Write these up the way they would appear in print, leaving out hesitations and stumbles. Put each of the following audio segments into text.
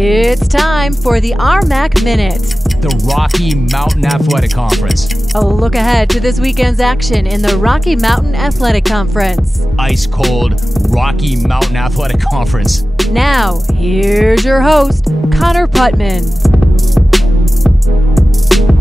It's time for the RMAC Minute. The Rocky Mountain Athletic Conference. A look ahead to this weekend's action in the Rocky Mountain Athletic Conference. Ice cold Rocky Mountain Athletic Conference. Now, here's your host, Connor Putman.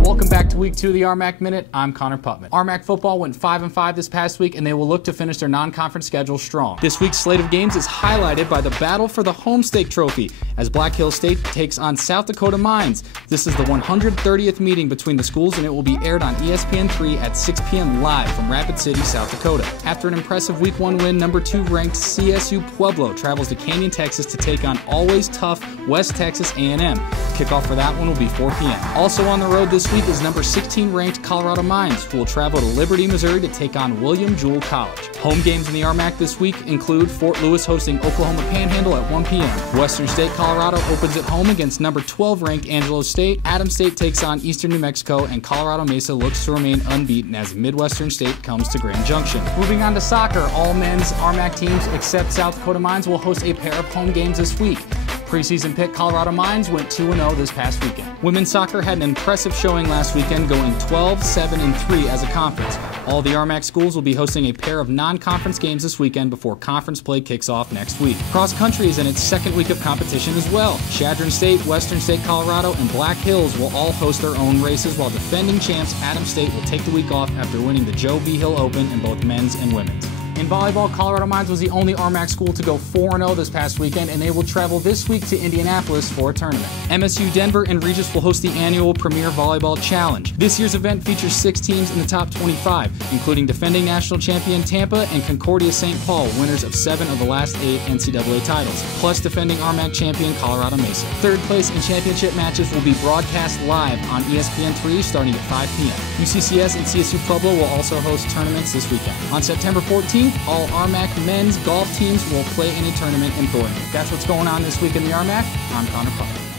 Welcome back to week 2 of the RMAC Minute. I'm Connor Putman. RMAC football went 5-5 this past week, and they will look to finish their non-conference schedule strong. This week's slate of games is highlighted by the battle for the Homestake Trophy as Black Hills State takes on South Dakota Mines. This is the 130th meeting between the schools, and it will be aired on ESPN3 at 6 p.m. live from Rapid City, South Dakota. After an impressive week 1 win, number 2 ranked CSU Pueblo travels to Canyon, Texas to take on always tough West Texas A&M. Kickoff for that one will be 4 p.m. Also on the road this week is number 16 ranked Colorado Mines, who will travel to Liberty, Missouri to take on William Jewell College. Home games in the RMAC this week include Fort Lewis hosting Oklahoma Panhandle at 1 p.m. Western State Colorado opens at home against number 12 ranked Angelo State. Adams State takes on Eastern New Mexico, and Colorado Mesa looks to remain unbeaten as Midwestern State comes to Grand Junction. Moving on to soccer, all men's RMAC teams except South Dakota Mines will host a pair of home games this week. Preseason pick Colorado Mines went 2-0 this past weekend. Women's soccer had an impressive showing last weekend, going 12-7-3 as a conference. All the RMAC schools will be hosting a pair of non-conference games this weekend before conference play kicks off next week. Cross country is in its second week of competition as well. Chadron State, Western State Colorado, and Black Hills will all host their own races, while defending champs Adams State will take the week off after winning the Joe B. Hill Open in both men's and women's. In volleyball, Colorado Mines was the only RMAC school to go 4-0 this past weekend, and they will travel this week to Indianapolis for a tournament. MSU Denver and Regis will host the annual Premier Volleyball Challenge. This year's event features 6 teams in the top 25, including defending national champion Tampa and Concordia St. Paul, winners of 7 of the last 8 NCAA titles, plus defending RMAC champion Colorado Mesa. Third place and championship matches will be broadcast live on ESPN3 starting at 5 p.m. UCCS and CSU Pueblo will also host tournaments this weekend. On September 14th, all RMAC men's golf teams will play in a tournament in Thornton. That's what's going on this week in the RMAC. I'm Connor Putman.